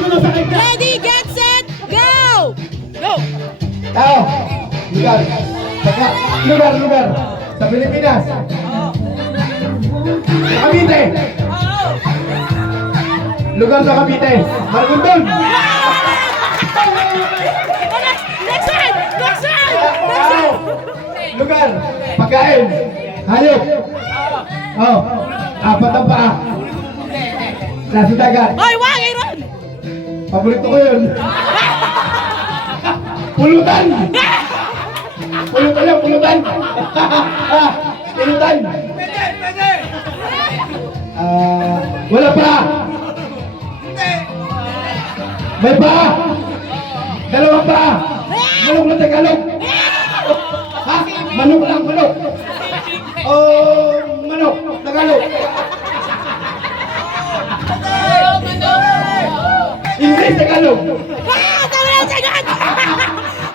ko na sa kanya. Ready, get, set, go! Go! Tao. Lugar. Lugar. Sa Pilipinas. Sa Cavite. Lugar sa Cavite. Maragondon. Next one! Next one! Tao. Lugar. Pagkain. Hayop. Oh. Apat ang paa. Nasa dagat. Hoy, wag, Aaron! Paborito ko yun. Pulutan! Pulutan lang, pulutan! Pulutan! Pwede! Wala pa! May pa! Dalawang pa! Manok na Tagalog! Ha? Manok lang, manok! Oh, manok, Tagalog! English, Tagalog! Tama na, sagad!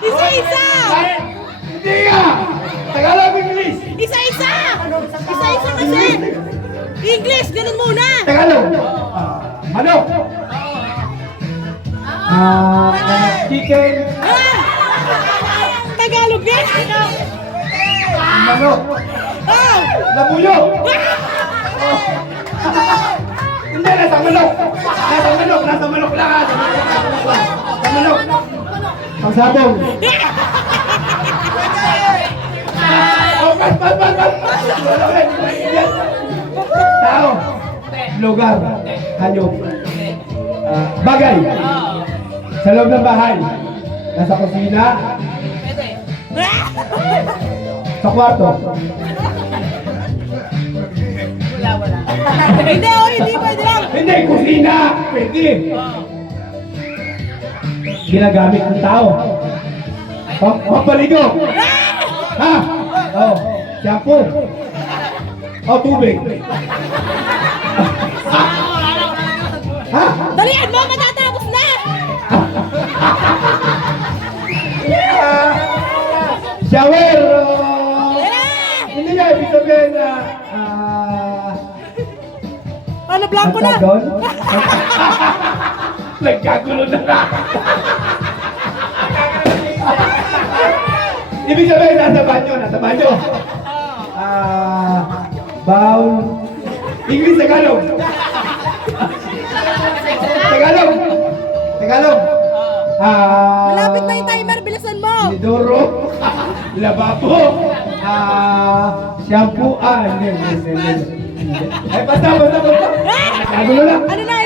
Isa-isa! Hindi nga! Tagalog, English! Isa-isa! Isa-isa kasi! English, ganun muna! Tagalog! Manok! Chicken! Tagalog din! Manok! Oh! Labuyo! Hindi, nasa manok! Nasa manok lang ha! Nasa manok! Ang sabong! Oh, pas! Tao! Lugar! Hayop! Bagay! Sa loob ng bahay! Nasa kusina! Sa kwarto! Hindi, oh, hindi pwede lang! Hindi, kusina! Pwede! Ginagamit ng tao. Pampaligo! Ha? Oh, shampoo! Oh, tubig! Ha? Dalian mo, matatapos na! Shower! Hindi nga, ibig sabihin na... Ano, blanco na? doon? Nagkagulo na! Ibig sabihin, nasa banyo. Bowl. English, Tagalog. Tagalog. Malapit na yung timer, bilisan mo! Inidoro. Lababo. Shampoo. Hindi. Ay, basta. Nagkagulo lang. Ano na,